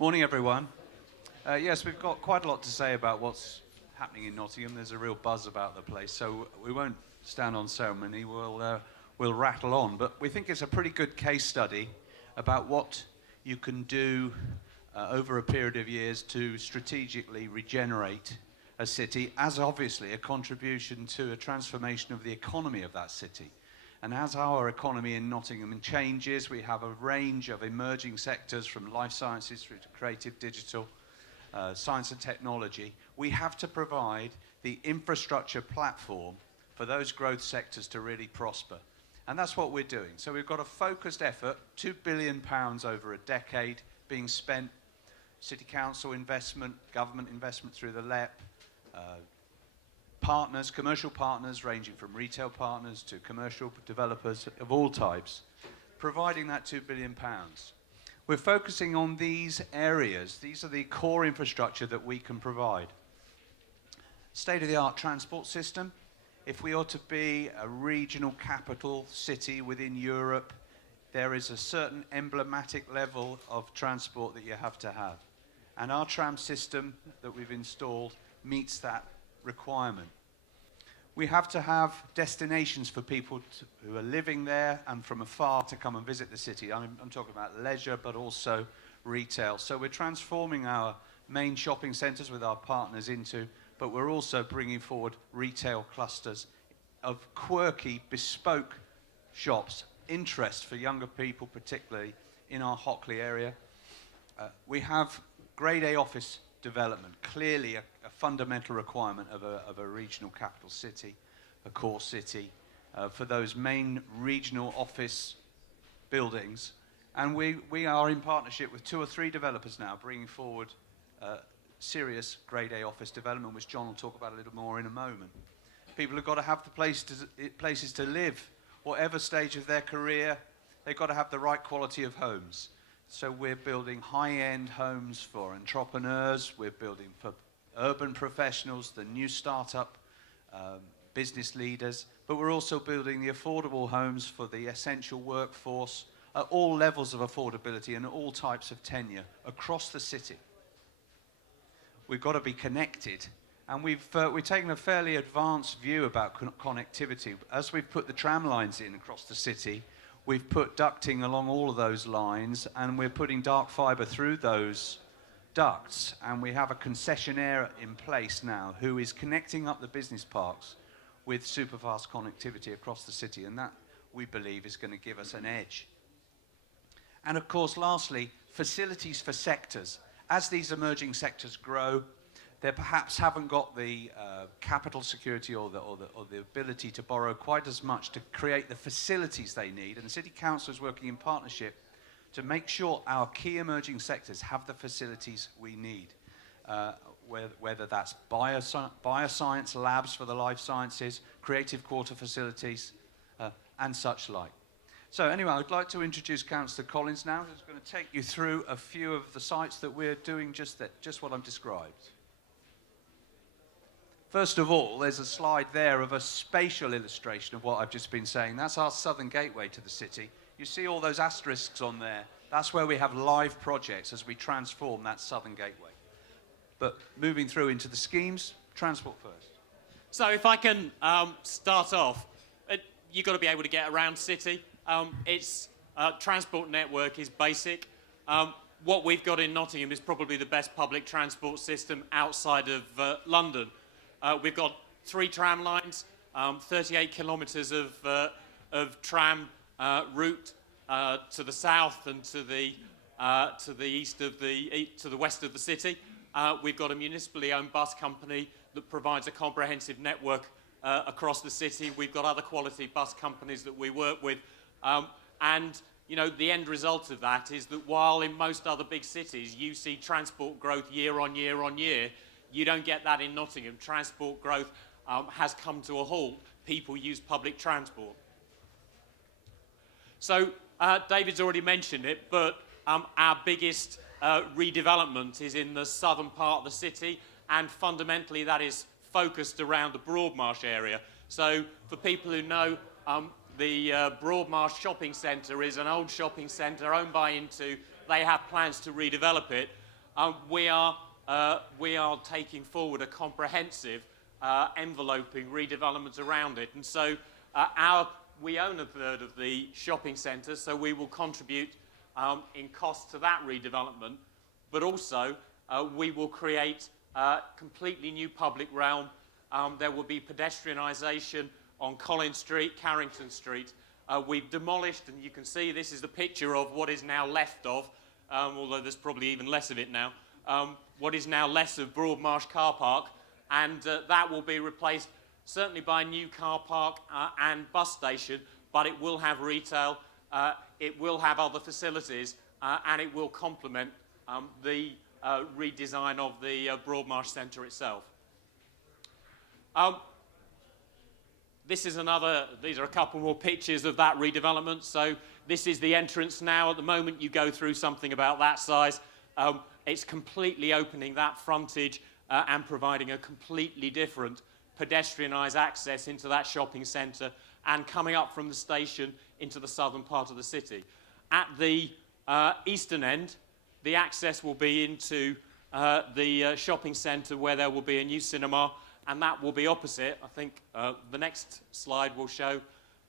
Morning, everyone. Yes, we've got quite a lot to say about what's happening in Nottingham. There's a real buzz about the place, so we won't stand on ceremony. We'll rattle on, but we think it's a pretty good case study about what you can do over a period of years to strategically regenerate a city, as obviously a contribution to a transformation of the economy of that city. And as our economy in Nottingham changes, we have a range of emerging sectors from life sciences through to creative digital, science and technology. We have to provide the infrastructure platform for those growth sectors to really prosper. And that's what we're doing. So we've got a focused effort, £2 billion over a decade being spent, city council investment, government investment through the LEP, partners, commercial partners ranging from retail partners to commercial developers of all types, providing that £2 billion. We're focusing on these areas. These are the core infrastructure that we can provide. State-of-the-art transport system. If we ought to be a regional capital city within Europe, there is a certain emblematic level of transport that you have to have. And our tram system that we've installed meets that requirement. We have to have destinations for people who are living there and from afar to come and visit the city. I'm talking about leisure, but also retail. So we're transforming our main shopping centres with our partners but we're also bringing forward retail clusters of quirky, bespoke shops, interest for younger people, particularly in our Hockley area. We have Grade A office development, clearly a fundamental requirement of a regional capital city, a core city, for those main regional office buildings. And we are in partnership with 2 or 3 developers now, bringing forward serious Grade A office development, which John will talk about a little more in a moment. People have got to have the places to live, whatever stage of their career. They've got to have the right quality of homes. So we're building high-end homes for entrepreneurs, we're building for urban professionals, the new startup business leaders, but we're also building the affordable homes for the essential workforce at all levels of affordability and all types of tenure across the city. We've got to be connected, and we've taken a fairly advanced view about connectivity. As we've put the tram lines in across the city, we've put ducting along all of those lines, and we're putting dark fibre through those ducts, and we have a concessionaire in place now who is connecting up the business parks with superfast connectivity across the city, and that, we believe, is going to give us an edge. And of course, lastly, facilities for sectors. As these emerging sectors grow, they perhaps haven't got the capital security or the ability to borrow quite as much to create the facilities they need. And the City Council is working in partnership to make sure our key emerging sectors have the facilities we need, whether that's bioscience labs for the life sciences, creative quarter facilities, and such like. So anyway, I'd like to introduce Councillor Collins now, who's going to take you through a few of the sites that we're doing just what I've described. First of all, there's a slide there of a spatial illustration of what I've just been saying. That's our southern gateway to the city. You see all those asterisks on there. That's where we have live projects as we transform that southern gateway. But moving through into the schemes, transport first. So if I can start off, you've got to be able to get around city. Its transport network is basic. What we've got in Nottingham is probably the best public transport system outside of London. We've got 3 tram lines, 38 kilometres of tram route to the south and to the west of the city. We've got a municipally owned bus company that provides a comprehensive network across the city. We've got other quality bus companies that we work with. And, you know, the end result of that is that while in most other big cities you see transport growth year on year on year, you don't get that in Nottingham. Transport growth has come to a halt. People use public transport. So, David's already mentioned it, but our biggest redevelopment is in the southern part of the city, and fundamentally that is focused around the Broadmarsh area. So, for people who know, the Broadmarsh shopping centre is an old shopping centre owned by Intu. They have plans to redevelop it. we are taking forward a comprehensive enveloping redevelopment around it. And so we own a third of the shopping centre, so we will contribute in cost to that redevelopment, but also we will create a completely new public realm. There will be pedestrianisation on Collins Street, Carrington Street. We've demolished, and you can see this is the picture of what is now left of, although there's probably even less of it now, what is now less of Broadmarsh car park, and that will be replaced certainly by a new car park and bus station, but it will have retail, it will have other facilities, and it will complement the redesign of the Broadmarsh Centre itself. These are a couple more pictures of that redevelopment. So this is the entrance now. At the moment you go through something about that size, it's completely opening that frontage and providing a completely different pedestrianised access into that shopping centre and coming up from the station into the southern part of the city. At the eastern end, the access will be into the shopping centre where there will be a new cinema, and that will be opposite. I think the next slide will show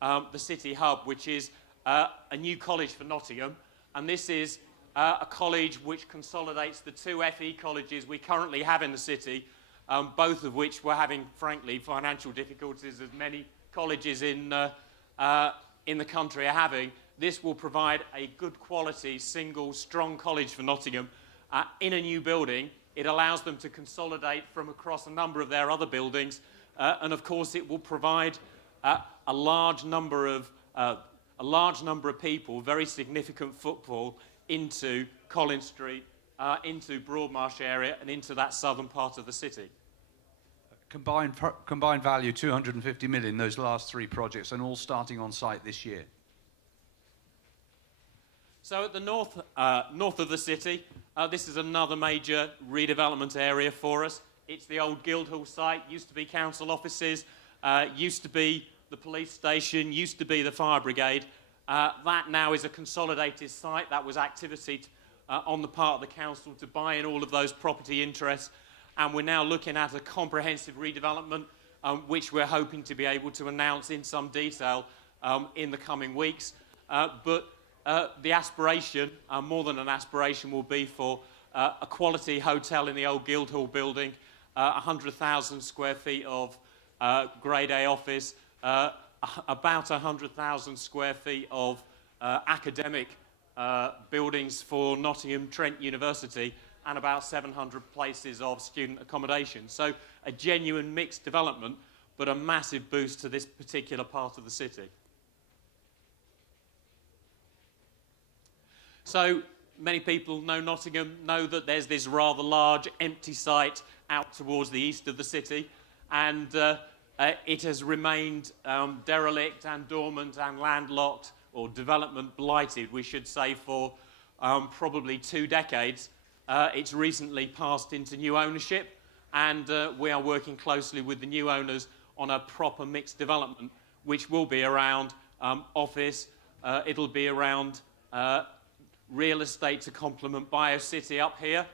the City Hub, which is a new college for Nottingham. And this is a college which consolidates the two FE colleges we currently have in the city, both of which were having, frankly, financial difficulties, as many colleges in the country are having. This will provide a good quality, single, strong college for Nottingham in a new building. It allows them to consolidate from across a number of their other buildings, and of course it will provide a large number of people, very significant footfall into Collins Street, into Broadmarsh area, and into that southern part of the city. Combined value 250 million, those last three projects, and all starting on site this year. So at the north of the city, this is another major redevelopment area for us. It's the old Guildhall site, used to be council offices, used to be the police station, used to be the fire brigade. That now is a consolidated site. That was activity on the part of the council to buy in all of those property interests. And we're now looking at a comprehensive redevelopment, which we're hoping to be able to announce in some detail in the coming weeks. But the aspiration, more than an aspiration, will be for a quality hotel in the old Guildhall building, 100,000 square feet of Grade A office, about 100,000 square feet of academic buildings for Nottingham Trent University, and about 700 places of student accommodation. So a genuine mixed development, but a massive boost to this particular part of the city. So many people know Nottingham, know that there's this rather large empty site out towards the east of the city, and it has remained derelict and dormant and landlocked, or development blighted, we should say, for probably 2 decades. It's recently passed into new ownership, and we are working closely with the new owners on a proper mixed development, which will be around office, it'll be around real estate to complement BioCity up here.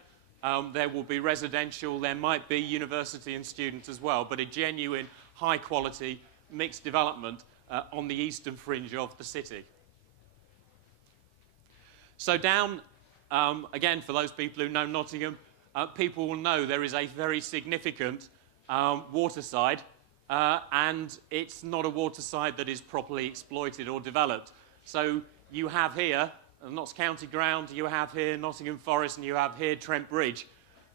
There will be residential, there might be university and students as well, but a genuine high quality mixed development on the eastern fringe of the city. So down, again, for those people who know Nottingham, people will know there is a very significant waterside, and it's not a waterside that is properly exploited or developed. So you have here Notts County Ground, you have here Nottingham Forest, and you have here Trent Bridge,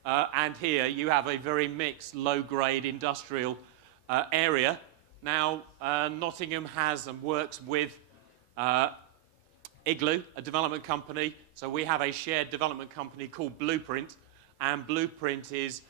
and here you have a very mixed low-grade industrial area. Now, Nottingham has and works with Igloo, a development company. So we have a shared development company called Blueprint, and Blueprint is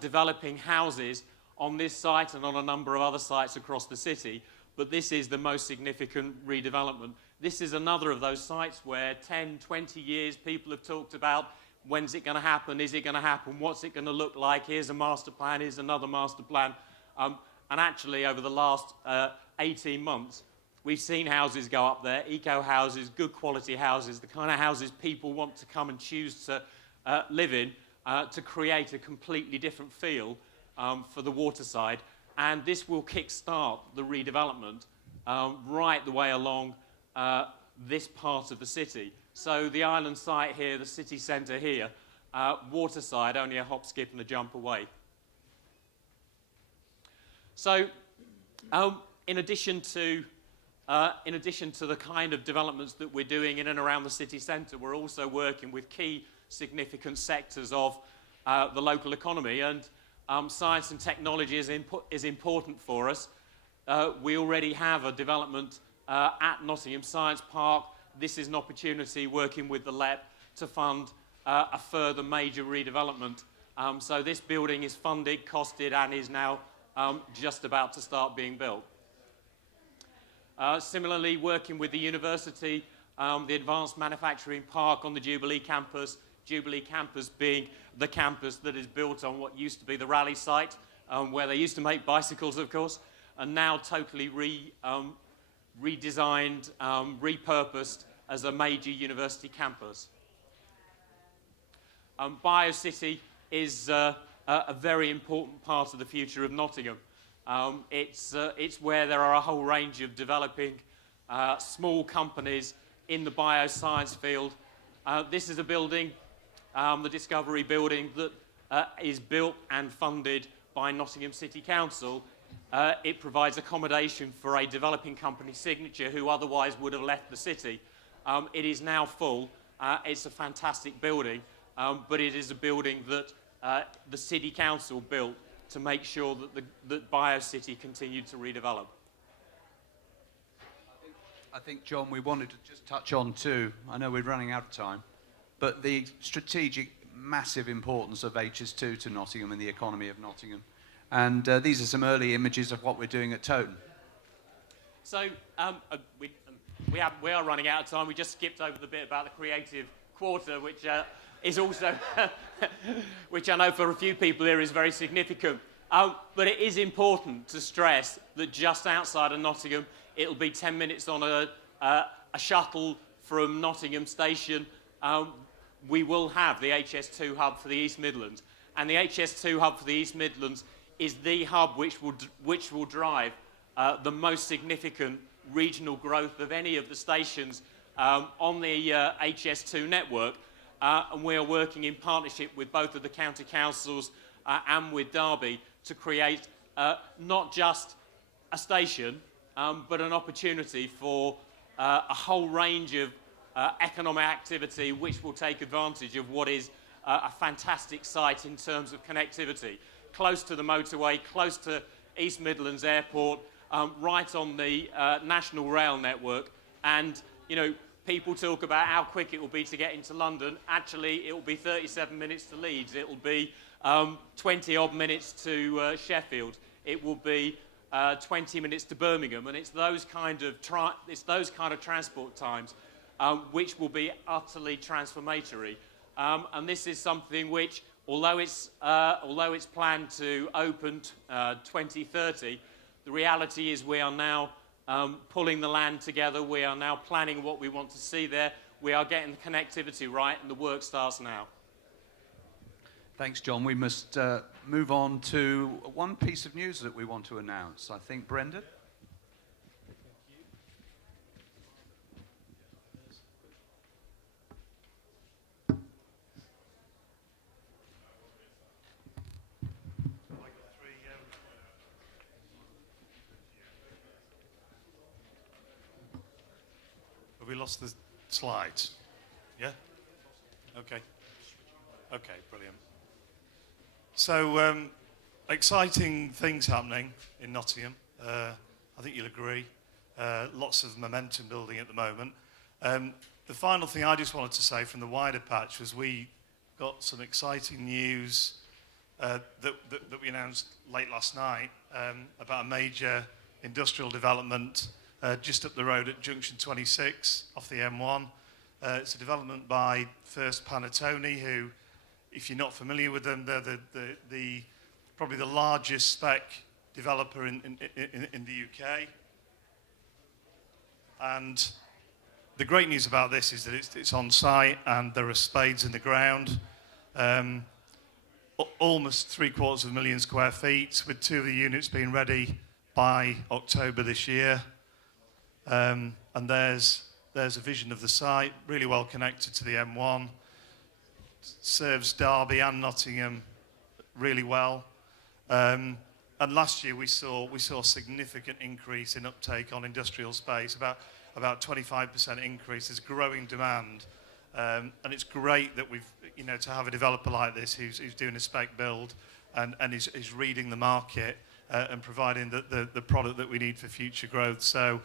developing houses on this site and on a number of other sites across the city. But this is the most significant redevelopment. This is another of those sites where 10, 20 years people have talked about when's it going to happen, is it going to happen, what's it going to look like, here's a master plan, here's another master plan. And actually, over the last 18 months, we've seen houses go up there, eco houses, good quality houses, the kind of houses people want to come and choose to live in. to create a completely different feel for the waterside, and this will kick-start the redevelopment right the way along this part of the city. So the island site here, the city centre here, waterside, only a hop, skip and a jump away. So in addition to the kind of developments that we're doing in and around the city centre, we're also working with key significant sectors of the local economy, and science and technology is important for us. We already have a development at Nottingham Science Park. This is an opportunity, working with the LEP, to fund a further major redevelopment. So this building is funded, costed, and is now just about to start being built. Similarly, working with the university, the Advanced Manufacturing Park on the Jubilee campus being the campus that is built on what used to be the rally site, where they used to make bicycles, of course, and now totally redesigned, repurposed as a major university campus. BioCity is a very important part of the future of Nottingham. It's where there are a whole range of developing small companies in the bioscience field. This is a building, the Discovery Building, that is built and funded by Nottingham City Council. It provides accommodation for a developing company, Signature, who otherwise would have left the city. It is now full. It's a fantastic building, but it is a building that the City Council built to make sure that BioCity continued to redevelop. I think, John, we wanted to just touch on too, I know we're running out of time, but the strategic, massive importance of HS2 to Nottingham and the economy of Nottingham. And these are some early images of what we're doing at Towton. So we are running out of time. We just skipped over the bit about the creative quarter, which is also, which I know for a few people here is very significant. But it is important to stress that just outside of Nottingham, it'll be 10 minutes on a shuttle from Nottingham Station. We will have the HS2 hub for the East Midlands. And the HS2 hub for the East Midlands is the hub which will drive the most significant regional growth of any of the stations on the HS2 network. And we are working in partnership with both of the county councils and with Derby to create not just a station, but an opportunity for a whole range of economic activity which will take advantage of what is a fantastic site in terms of connectivity. Close to the motorway, close to East Midlands Airport, right on the national rail network. And, you know, people talk about how quick it will be to get into London. Actually, it will be 37 minutes to Leeds. It will be 20-odd minutes to Sheffield. It will be 20 minutes to Birmingham. And it's those kind of transport times which will be utterly transformatory. And this is something which, although it's planned to open 2030, the reality is we are now pulling the land together. We are now planning what we want to see there. We are getting the connectivity right, and the work starts now. Thanks, John. We must move on to one piece of news that we want to announce. I think, Brendan? Have we lost the slides? Yeah? Okay. Okay, brilliant. So, exciting things happening in Nottingham. I think you'll agree. Lots of momentum building at the moment. The final thing I just wanted to say from the wider patch was we got some exciting news that we announced late last night about a major industrial development just up the road at Junction 26 off the M1. It's a development by First Panettone, who, if you're not familiar with them, they're probably the largest spec developer in the UK. And the great news about this is that it's on site and there are spades in the ground. almost 750,000 square feet, with 2 of the units being ready by October this year. And there's a vision of the site, really well connected to the M1, serves Derby and Nottingham really well. And last year we saw a significant increase in uptake on industrial space, about 25% increase. There's growing demand, and it's great that we've, to have a developer like this who's doing a spec build and is reading the market and providing the product that we need for future growth. So,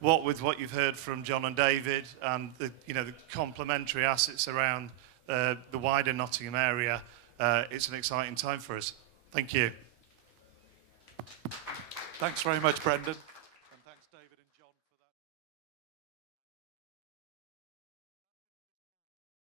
with what you've heard from John and David and the complementary assets around the wider Nottingham area, it's an exciting time for us. Thank you. Thanks very much, Brendan.